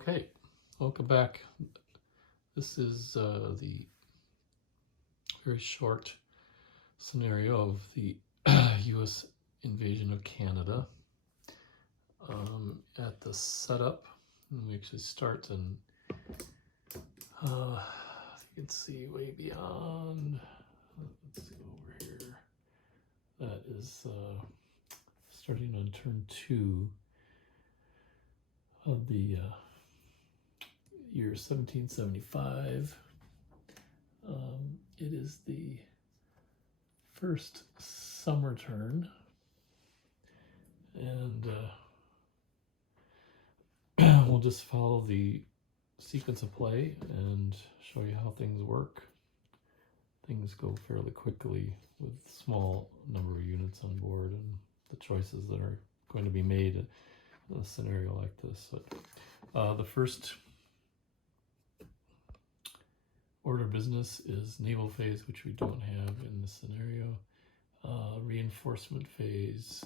Okay, welcome back. This is the very short scenario of the U.S. invasion of Canada. At the setup, and we actually start in, you can see way beyond, let's see over here, that is starting on turn 2 of the year 1775. It is the first summer turn, and we'll just follow the sequence of play and show you how things work. Things go fairly quickly with small number of units on board and the choices that are going to be made in a scenario like this. But the first order of business is naval phase, which we don't have in this scenario. Reinforcement phase,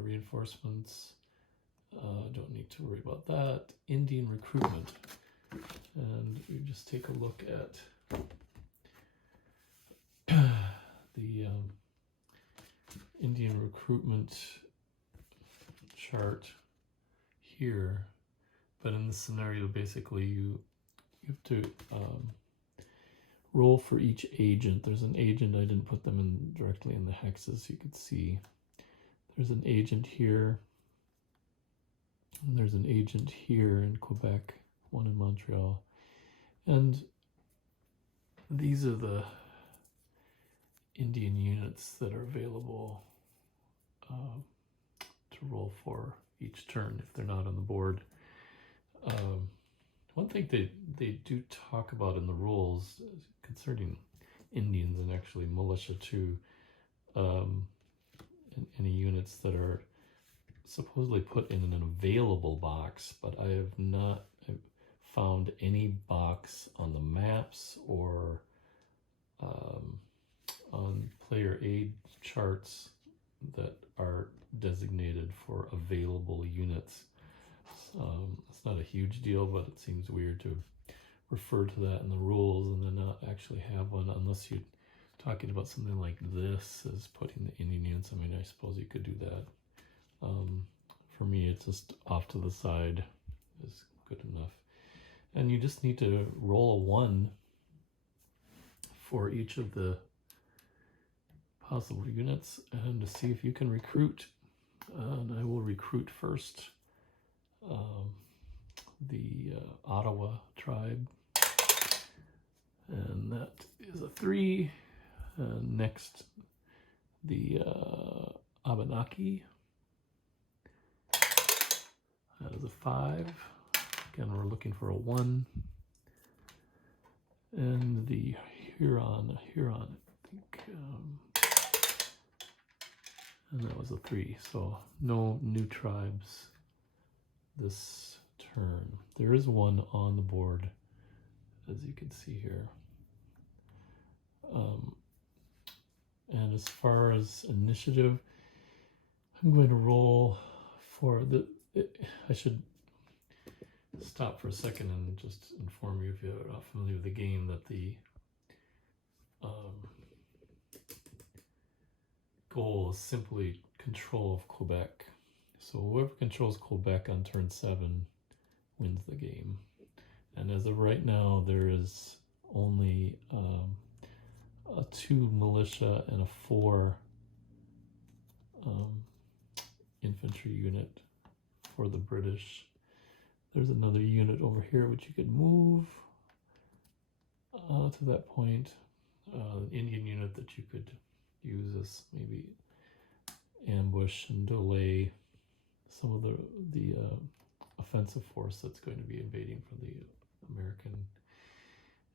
reinforcements, don't need to worry about that. Indian recruitment, and we just take a look at the Indian recruitment chart here. But in this scenario, basically you have to roll for each agent. There's an agent, I didn't put them in directly in the hexes, you could see. There's an agent here, and there's an agent here in Quebec, one in Montreal. And these are the Indian units that are available to roll for each turn if they're not on the board. One thing they do talk about in the rules concerning Indians, and actually militia too, any units that are supposedly put in an available box, but I have not found any box on the maps or on player aid charts that are designated for available units. It's not a huge deal, but it seems weird to refer to that in the rules and then not actually have one, unless you're talking about something like this as putting the Indian units. I mean, I suppose you could do that. For me, it's just off to the side is good enough. And you just need to roll a 1 for each of the possible units and to see if you can recruit. And I will recruit first the Ottawa tribe, and that is a 3. Next, the Abenaki, that is a 5. Again, we're looking for a 1. And the Huron, I think, and that was a 3. So no new tribes this turn. There is one on the board, as you can see here. And as far as initiative, I'm going to roll for I should stop for a second and just inform you, if you're not familiar with the game, that the goal is simply control of Quebec. So whoever controls Quebec on turn 7 wins the game. And as of right now, there is only a 2 militia and a 4 infantry unit for the British. There's another unit over here which you could move to that point. An Indian unit that you could use as maybe ambush and delay some of the offensive force that's going to be invading from the American.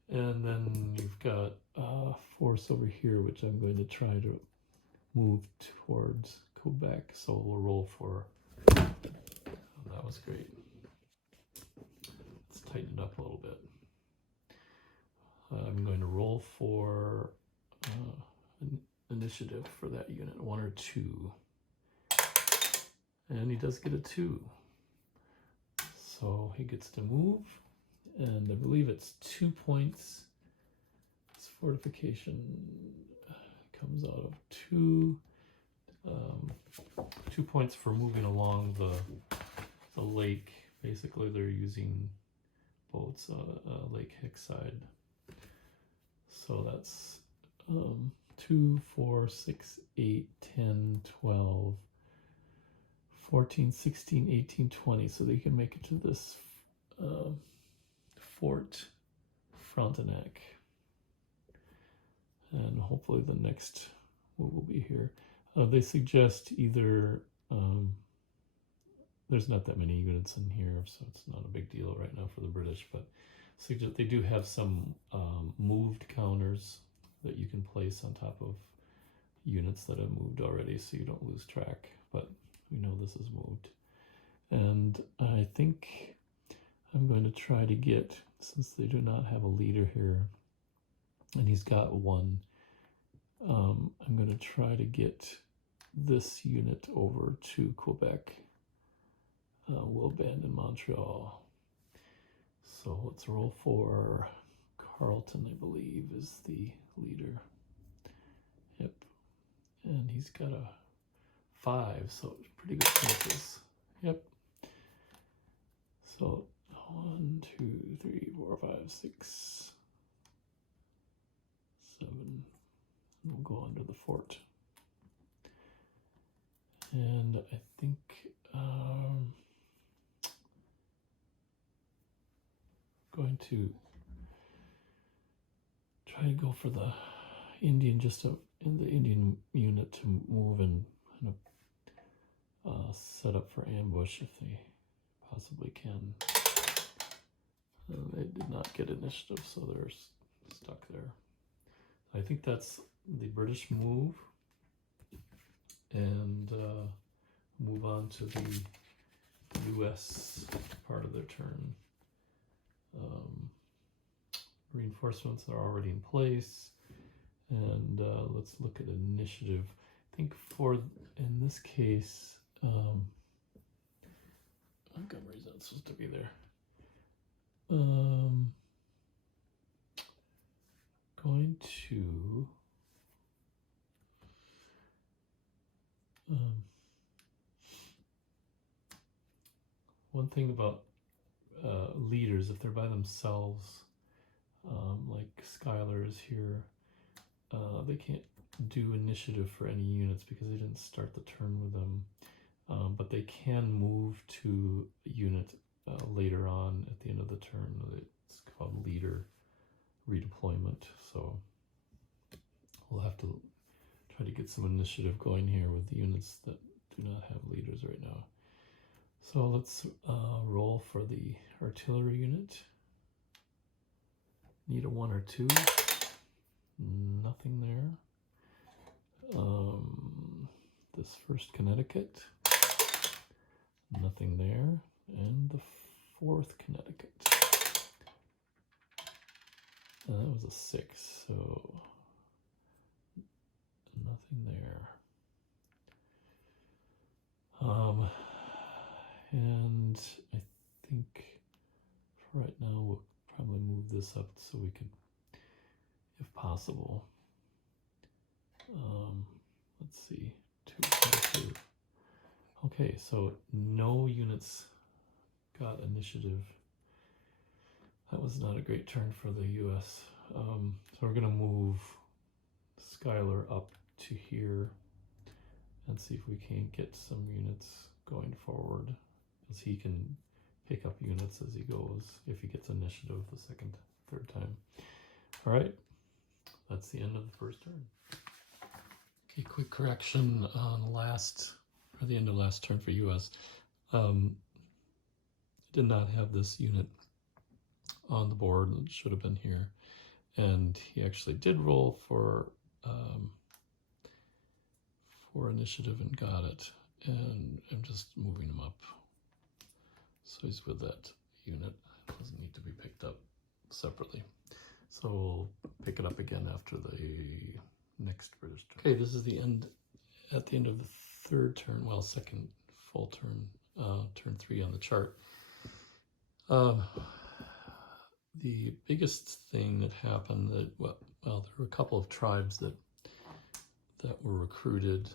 And then you've got a force over here which I'm going to try to move towards Quebec, so we'll roll for, that was great. Let's tighten it up a little bit. I'm going to roll for initiative for that unit, 1 or 2. And he does get a 2. So he gets to move, and I believe it's 2 points. This fortification comes out of 2 points for moving along the lake. Basically, they're using boats Lake Hickside. So that's 2, 4, 6, 8, 10, 12, 14, 16, 18, 20. So they can make it to this Fort Frontenac. And hopefully the next move will be here. They suggest either, there's not that many units in here, so it's not a big deal right now for the British, but suggest they do have some moved counters that you can place on top of units that have moved already, so you don't lose track, but we know this is moved. And I think I'm going to try to get, since they do not have a leader here, and he's got one, I'm going to try to get this unit over to Quebec. We'll abandon Montreal. So let's roll for Carleton, I believe, is the leader. Yep. And he's got a 5, so pretty good chances. Yep. So 1, 2, 3, 4, 5, 6, 7. We'll go under the fort. And I think going to try to go for the Indian, in the Indian unit to move and kind of set up for ambush if they possibly can. They did not get initiative, so they're stuck there. I think that's the British move, and move on to the US part of their turn. Reinforcements are already in place, and let's look at initiative. I think in this case, Montgomery's not supposed to be there. Going to one thing about leaders, if they're by themselves, like Skylar is here, they can't do initiative for any units because they didn't start the turn with them, but they can move to a unit later on at the end of the turn. It's called leader redeployment, so we'll have to try to get some initiative going here with the units that do not have leaders right now. So let's roll for the artillery unit. Need a 1 or 2. Nothing there. This 1st Connecticut. Nothing there. And the 4th Connecticut. That was a 6, so nothing there. And I think for right now we'll probably move this up so we can, if possible, let's see, 2. Okay, so no units got initiative. That was not a great turn for the US. So we're gonna move Skylar up to here and see if we can't get some units going forward, as he can pick up units as he goes if he gets initiative the 2nd, 3rd time. All right, that's the end of the 1st turn. Okay, quick correction on the end of last turn for US. Did not have this unit on the board. It should have been here, and he actually did roll for initiative and got it, and I'm just moving him up so he's with that unit. It doesn't need to be picked up separately, so we'll pick it up again after the next British turn. Okay, this is at the end of the 3rd turn, well, 2nd full turn, turn 3 on the chart. The biggest thing that happened that, well, there were a couple of tribes that were recruited.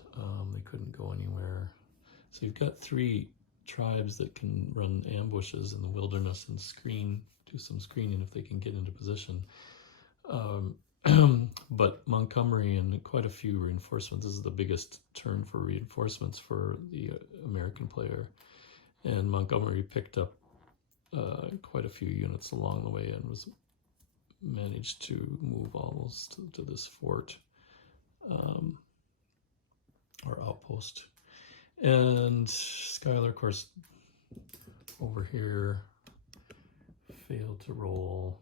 They couldn't go anywhere. So you've got 3 tribes that can run ambushes in the wilderness and do some screening if they can get into position. But Montgomery and quite a few reinforcements, this is the biggest turn for reinforcements for the American player. And Montgomery picked up quite a few units along the way and managed to move almost to this fort or outpost. And Schuyler, of course, over here failed to roll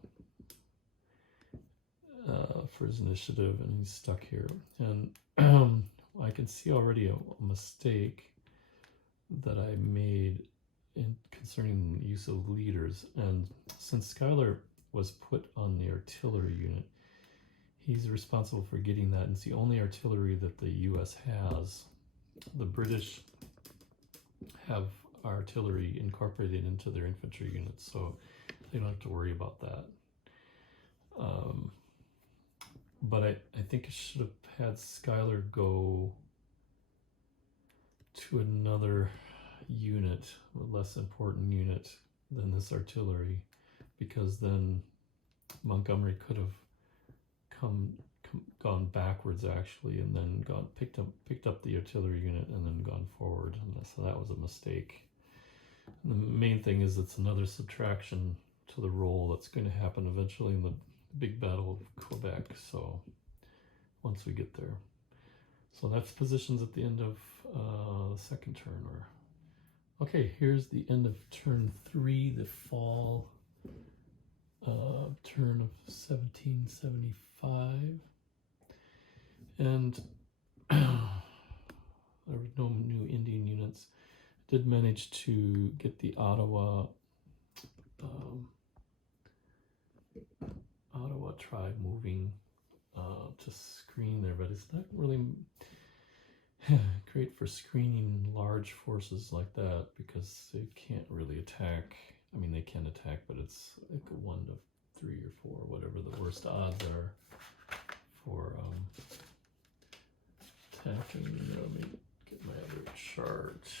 for his initiative, and he's stuck here. And I can see already a mistake that I made concerning the use of leaders. And since Schuyler was put on the artillery unit, he's responsible for getting that, and it's the only artillery that the US has. The British have artillery incorporated into their infantry units, so they don't have to worry about that. But I think I should have had Schuyler go to another unit, a less important unit than this artillery, because then Montgomery could have gone backwards actually, and then picked up the artillery unit and then gone forward, and so that was a mistake. And the main thing is it's another subtraction to the roll that's going to happen eventually in the big battle of Quebec. So once we get there, so that's positions at the end of the second turn. Okay, here's the end of turn 3, the fall turn of 1775. And there were no new Indian units. Did manage to get the Ottawa tribe moving to screen there, but it's not really great for screening large forces like that because they can't really attack. I mean, they can attack, but it's like a 1 to 3 or 4, whatever the worst odds are for attacking. Let me get my other chart.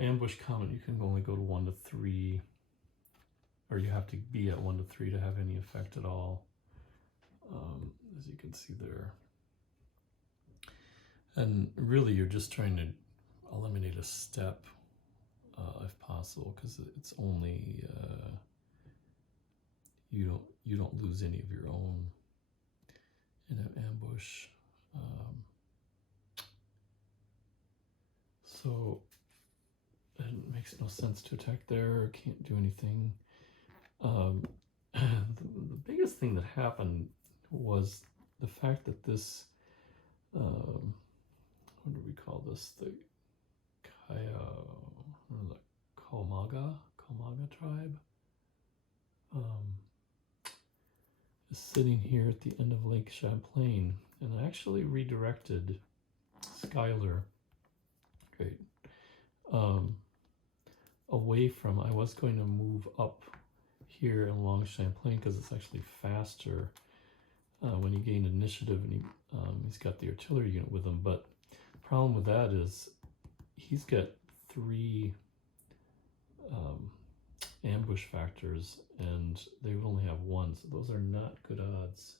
Ambush combat, you can only go to 1 to 3, or you have to be at 1 to 3 to have any effect at all, as you can see there. And really you're just trying to eliminate a step if possible, because it's only you don't lose any of your own in an ambush. So it makes no sense to attack there. Can't do anything. The biggest thing that happened was the fact that this, what do we call this? The Kalmaga tribe is sitting here at the end of Lake Champlain, and I actually redirected Schuyler. Great. Away from, I was going to move up here along Champlain because it's actually faster when you gain initiative, and he's got the artillery unit with him. But the problem with that is he's got 3 ambush factors, and they would only have 1, so those are not good odds.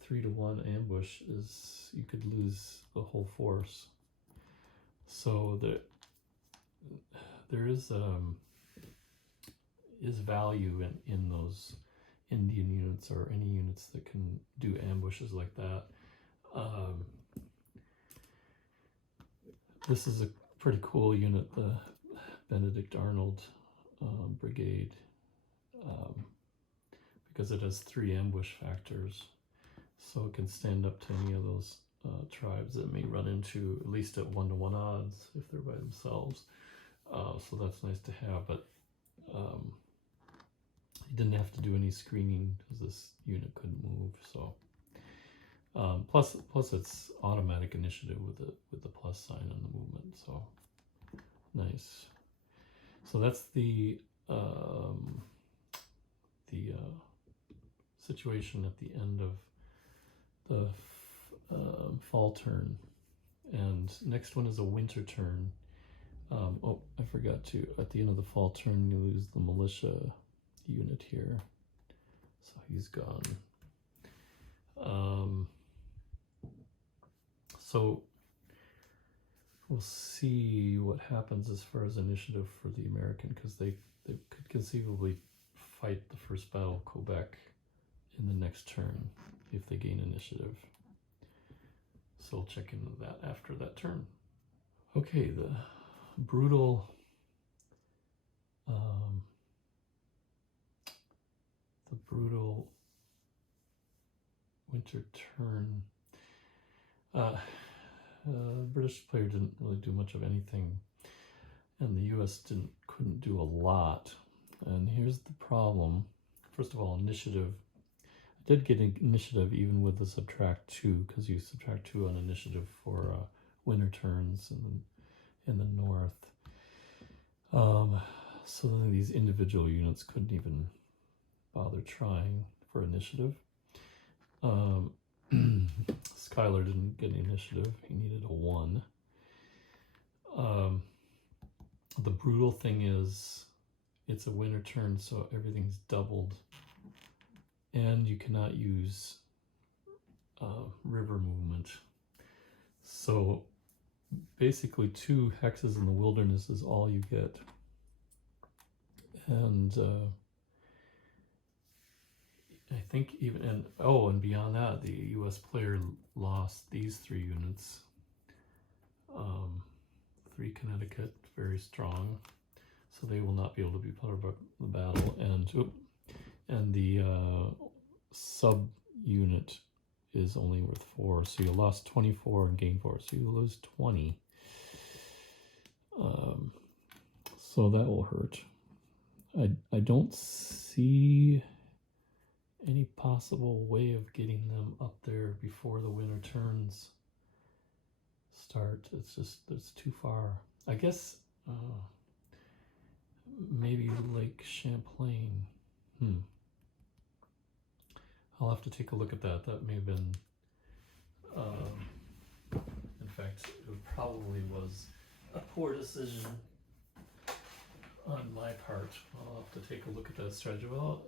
3 to 1 ambush is, you could lose the whole force. So there is value in those Indian units or any units that can do ambushes like that. This is a pretty cool unit, the Benedict Arnold Brigade, because it has 3 ambush factors, so it can stand up to any of those tribes that may run into, at least at 1 to 1 odds if they're by themselves. So that's nice to have, but he didn't have to do any screening because this unit couldn't move. So Plus it's automatic initiative with the plus sign on the movement. So nice. So that's the situation at the end of the fall turn, and next one is a winter turn. Oh, I forgot to, at the end of the fall turn, you lose the militia unit here, so he's gone. So we'll see what happens as far as initiative for the American, because they could conceivably fight the first battle of Quebec in the next turn if they gain initiative. So we'll check into that after that turn. Okay, the brutal winter turn. British player didn't really do much of anything, and the US couldn't do a lot. And here's the problem. First of all, initiative. I did get initiative even with the subtract 2, because you subtract 2 on initiative for winter turns in the north. So then these individual units couldn't even bother trying for initiative. Skylar didn't get initiative. He needed a 1. The brutal thing is it's a winter turn, so everything's doubled. And you cannot use river movement. So basically 2 hexes in the wilderness is all you get. And I think even, and beyond that, the US player lost these 3 units. 3 Connecticut, very strong, so they will not be able to be part of the battle. And the sub unit is only worth 4, so you lost 24 and gained 4, so you lose 20. So that will hurt. I don't see any possible way of getting them up there before the winter turns start. It's too far. I guess maybe Lake Champlain. I'll have to take a look at that. That may have been, in fact, it probably was a poor decision on my part. I'll have to take a look at that strategy. Well,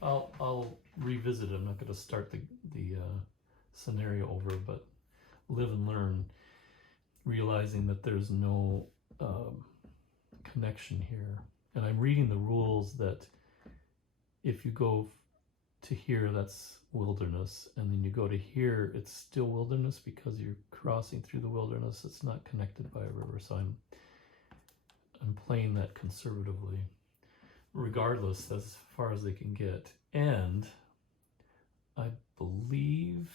I'll revisit it. I'm not going to start the scenario over, but live and learn, realizing that there's no connection here. And I'm reading the rules that if you go to here, that's wilderness, and then you go to here, it's still wilderness because you're crossing through the wilderness. It's not connected by a river, so I'm playing that conservatively. Regardless, that's as far as they can get. And I believe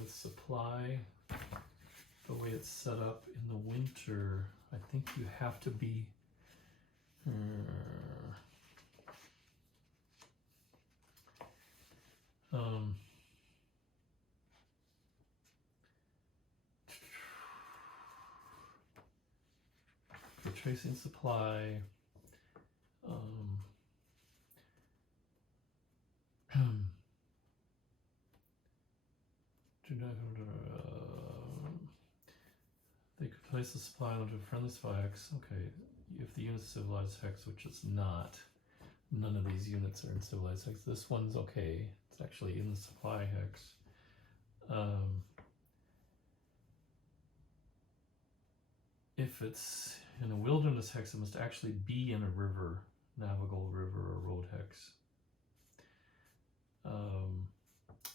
with supply, the way it's set up in the winter, I think you have to be for tracing supply, they could place a supply onto a friendly supply hex. Okay, if the unit's civilized hex, which it's not, none of these units are in civilized hex. This one's okay. It's actually in the supply hex. If it's in a wilderness hex, it must actually be in a river, navigable river or road hex.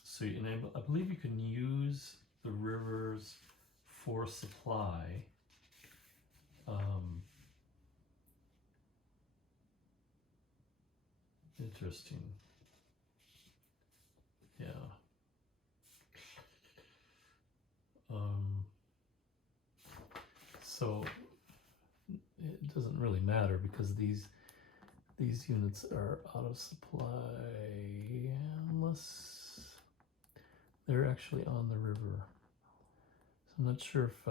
So I believe you can use the rivers for supply. Interesting. Yeah. So it doesn't really matter because these units are out of supply unless They're actually on the river. So I'm not sure if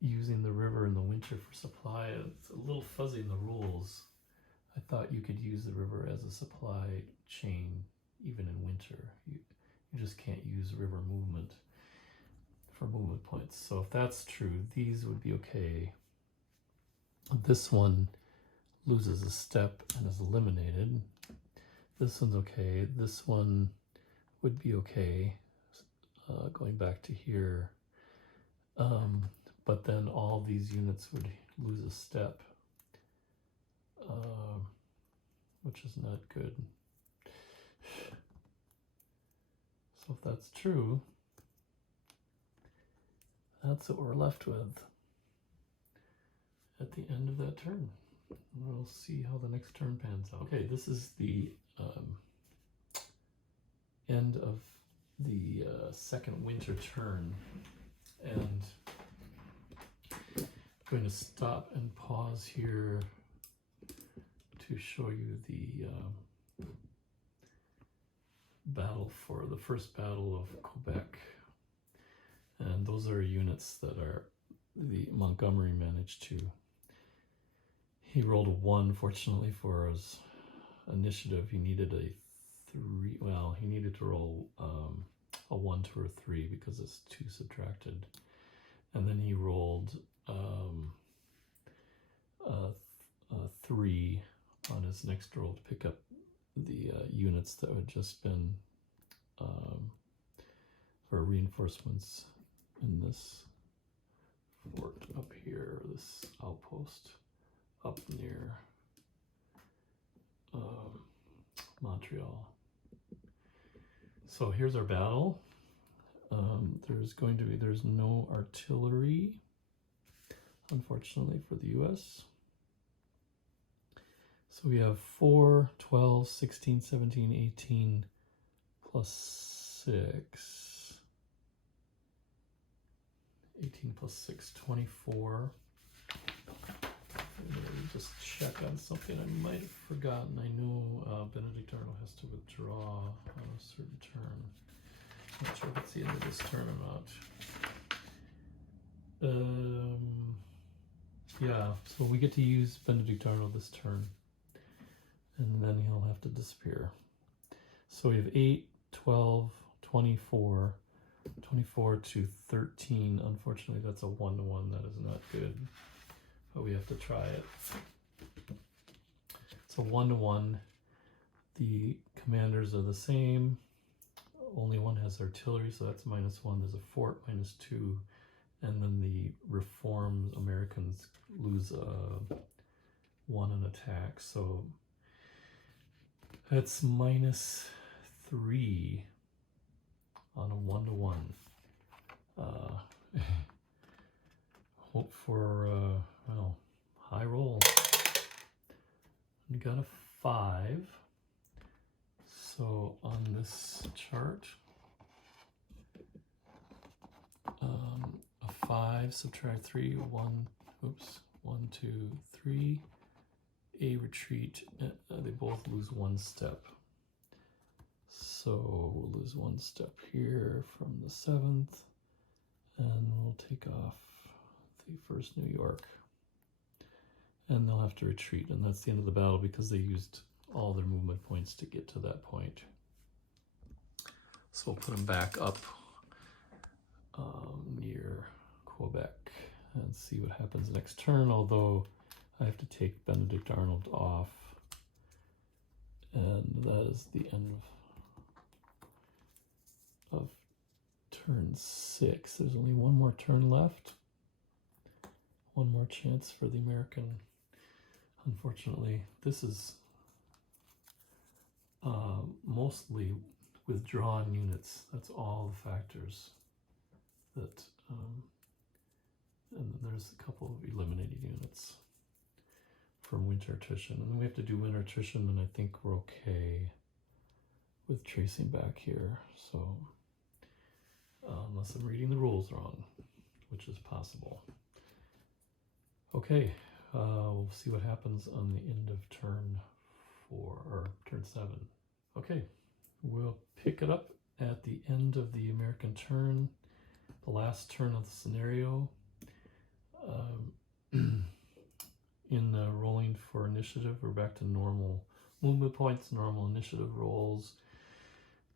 using the river in the winter for supply, it's a little fuzzy in the rules. I thought you could use the river as a supply chain even in winter. You just can't use river movement for movement points. So if that's true, these would be okay. This one loses a step and is eliminated. This one's okay. This one would be okay, going back to here. But then all these units would lose a step, which is not good. So if that's true, that's what we're left with at the end of that turn. We'll see how the next turn pans out. Okay, this is the end of the second winter turn, and I'm going to stop and pause here to show you the battle for the first battle of Quebec. And those are units that are the Montgomery managed to. He rolled a 1, fortunately, for his initiative. He needed a 3. Well, he needed to roll a 1, 2, or 3 because it's 2 subtracted. And then he rolled a 3 on his next roll to pick up the units that had just been for reinforcements in this fort up here, this outpost up near Montreal. So here's our battle. There's no artillery, unfortunately, for the US. So we have 4, 12, 16, 17, 18 plus 6. 18 plus 6, 24. Just check on something I might have forgotten. I know Benedict Arnold has to withdraw on a certain turn. Not sure if it's the end of this turn or not. Yeah, so we get to use Benedict Arnold this turn, and then he'll have to disappear. So we have 8, 12, 24, 24 to 13. Unfortunately, that's a 1-to-1. That is not good, but we have to try it. So 1-to-1. The commanders are the same. Only one has artillery, so that's -1. There's a fort, -2. And then the reformed Americans lose 1 on attack. So that's -3 on a 1-to-1. Hope for, well, high roll. We got a 5. So on this chart, a 5, subtract 3, 1, 1, 2, 3, a retreat. They both lose 1 step. So we'll lose 1 step here from the 7th, and we'll take off the 1st New York. And they'll have to retreat, and that's the end of the battle because they used all their movement points to get to that point. So we'll put them back up near Quebec and see what happens next turn, although I have to take Benedict Arnold off, and that is the end of turn 6. There's only one more turn left. One more chance for the American. Unfortunately, this is mostly withdrawn units. That's all the factors that, and then there's a couple of eliminated units from winter attrition. And then we have to do winter attrition, and I think we're okay with tracing back here. So, unless I'm reading the rules wrong, which is possible. Okay, we'll see what happens on the end of turn 4, or turn 7. Okay, We'll pick it up at the end of the American turn, the last turn of the scenario. In the rolling for initiative, we're back to normal movement points, normal initiative rolls.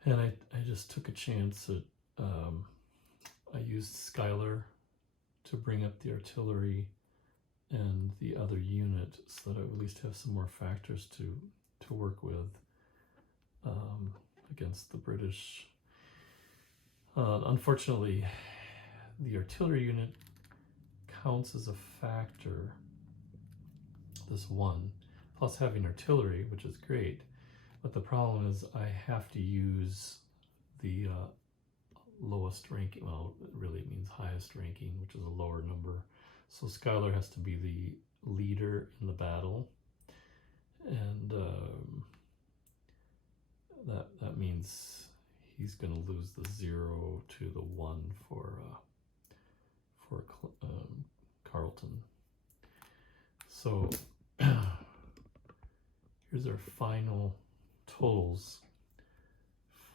And I just took a chance at, I used Skylar to bring up the artillery and the other unit so that I would at least have some more factors to work with against the British. Unfortunately, the artillery unit counts as a factor, this one, plus having artillery, which is great. But the problem is I have to use the lowest ranking, well, really it means highest ranking, which is a lower number. So Skylar has to be the leader in the battle. And that means he's going to lose the 0 to the 1 for Carleton. So here's our final totals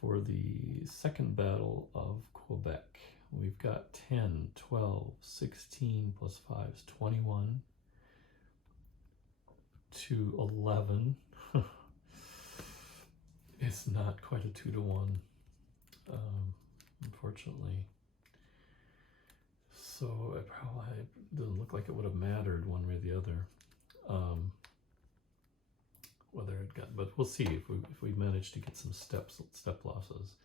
for the second battle of Quebec. We've got 10, 12, 16 plus 5 is 21 to 11. It's not quite a 2 to 1, unfortunately. So it probably doesn't look like it would have mattered one way or the other. Whether it got, but we'll see if we manage to get some step losses.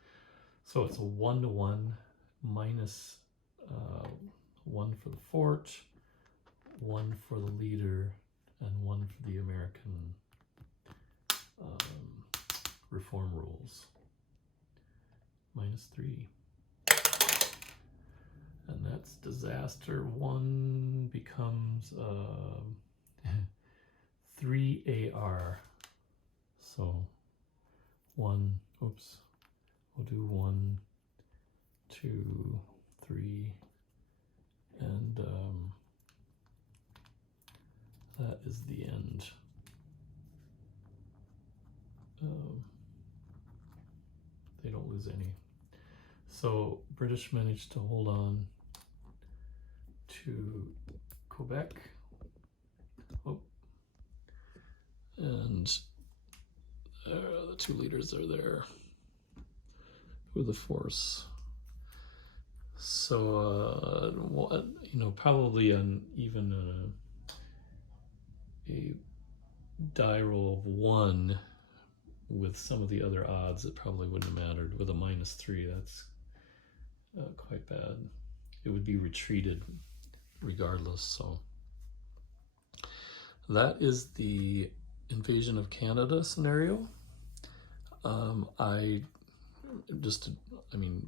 So it's a 1 to 1 minus 1 for the fort, 1 for the leader, and 1 for the American reform rules. -3. And that's disaster. 1 becomes 3 AR. So 1, oops, we'll do 1, 2, 3, and that is the end. They don't lose any. So British managed to hold on to Quebec. Oh. And the 2 leaders are there with the force. So, probably even a die roll of 1 with some of the other odds, it probably wouldn't have mattered. With a -3, that's quite bad. It would be retreated regardless. So that is the invasion of Canada scenario.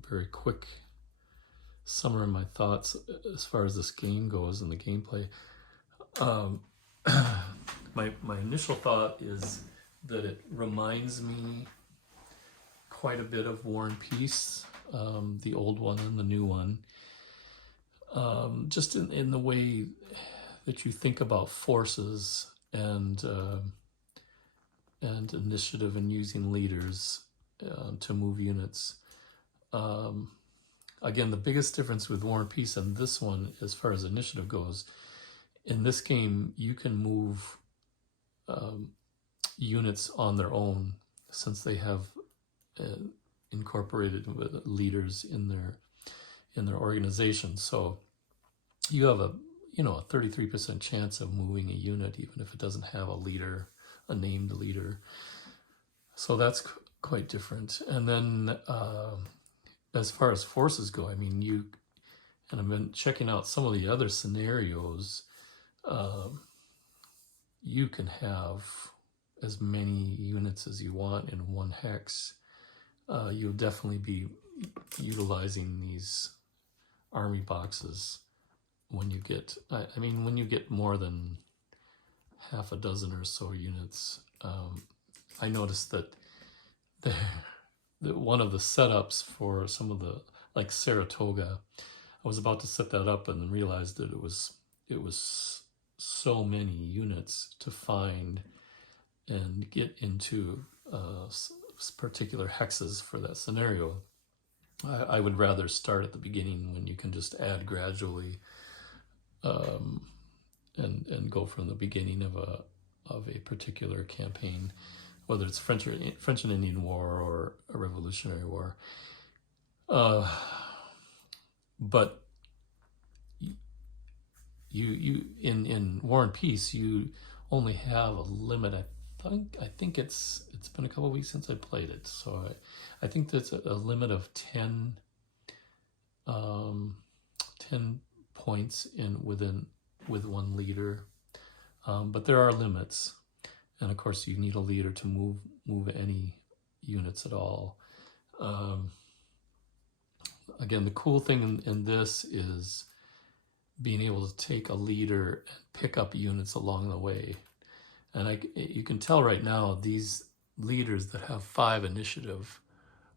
Very quick summary of my thoughts as far as this game goes and the gameplay. My initial thought is that it reminds me quite a bit of War and Peace, the old one and the new one. Just in the way that you think about forces and initiative and using leaders to move units. Again, the biggest difference with War and Peace and this one, as far as initiative goes, in this game you can move units on their own, since they have incorporated with leaders in their organization. So you have a 33% chance of moving a unit, even if it doesn't have a leader, a named leader. So that's quite different. And then as far as forces go, I've been checking out some of the other scenarios. You can have as many units as you want in one hex. You'll definitely be utilizing these army boxes when you get, when you get more than half a dozen or so units. I noticed that one of the setups for some of the, like Saratoga, I was about to set that up and then realized that it was so many units to find and get into particular hexes for that scenario. I would rather start at the beginning when you can just add gradually, and go from the beginning of a particular campaign, whether it's French and Indian War or a Revolutionary War. But you in War and Peace, you only have a limit. I think it's been a couple of weeks since I played it, so I think that's a limit of 10 points with one leader, but there are limits, and of course you need a leader to move any units at all. Again, the cool thing in this is being able to take a leader and pick up units along the way. And you can tell right now these leaders that have 5 initiative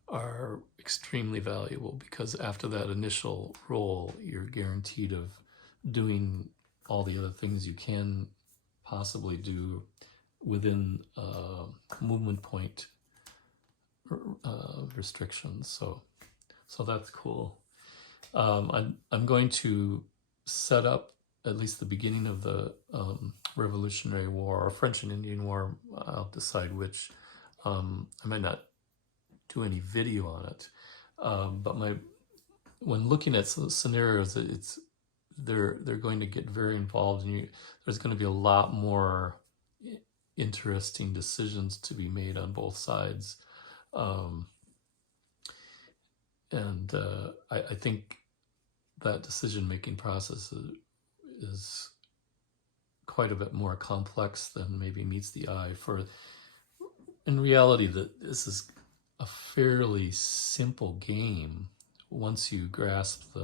are extremely valuable, because after that initial roll, you're guaranteed of doing all the other things you can possibly do within movement point restrictions. So that's cool. I'm going to set up at least the beginning of the Revolutionary War or French and Indian War. I'll decide which. I might not do any video on it, but when looking at scenarios, they're going to get very involved, and there's going to be a lot more interesting decisions to be made on both sides. I think that decision-making process is quite a bit more complex than maybe meets the eye. In reality, this is a fairly simple game once you grasp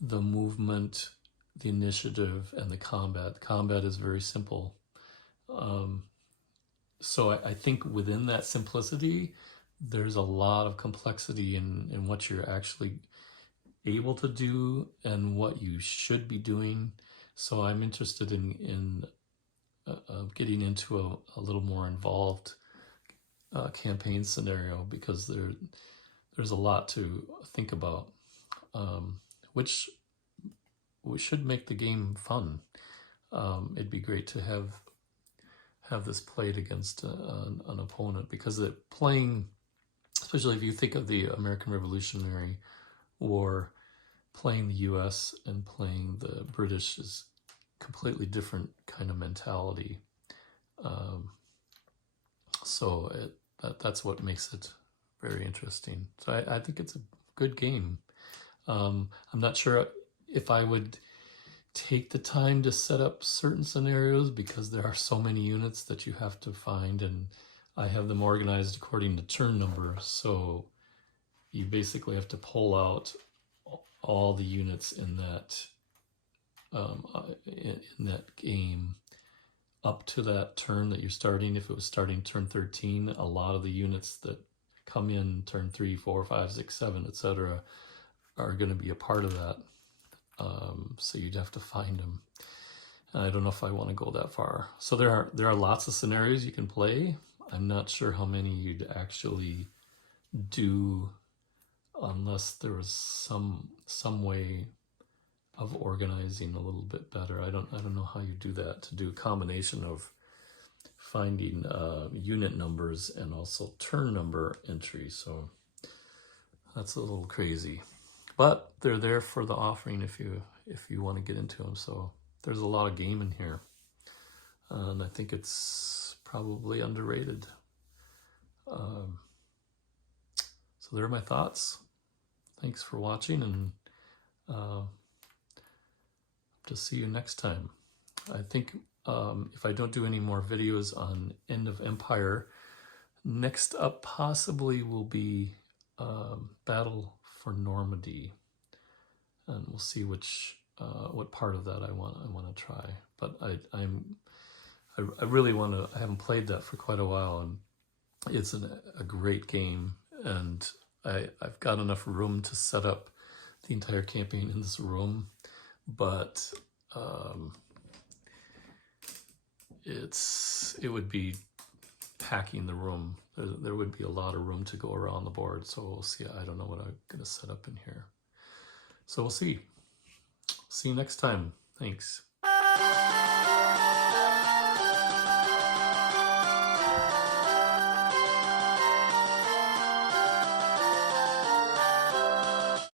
the movement, the initiative, and the combat. The combat is very simple. So I think within that simplicity, there's a lot of complexity in what you're actually able to do and what you should be doing. So I'm interested in getting into a little more involved campaign scenario, because there's a lot to think about, which should make the game fun. It'd be great to have this played against an opponent, because playing, especially if you think of the American Revolutionary War, playing the US and playing the British is completely different kind of mentality. So that's what makes it very interesting. So I think it's a good game. I'm not sure if I would take the time to set up certain scenarios, because there are so many units that you have to find, and I have them organized according to turn number. So you basically have to pull out all the units in that game up to that turn that you're starting. If it was starting turn 13, a lot of the units that come in turn 3, 4, 5, 6, 7, etc. are going to be a part of that. So you'd have to find them. And I don't know if I want to go that far. So there are lots of scenarios you can play. I'm not sure how many you'd actually do, unless there was some way of organizing a little bit better. I don't know how you do that, to do a combination of finding unit numbers and also turn number entry. So that's a little crazy, but they're there for the offering if you want to get into them. So there's a lot of game in here, and I think it's probably underrated. So there are my thoughts. Thanks for watching, and to see you next time. I think if I don't do any more videos on End of Empire, next up possibly will be Battle for Normandy, and we'll see what part of that I want to try. But I really want to. I haven't played that for quite a while, and it's a great game, and I've got enough room to set up the entire campaign in this room, but it would be packing the room. There would be a lot of room to go around the board, so we'll see. I don't know what I'm going to set up in here. So we'll see. See you next time. Thanks.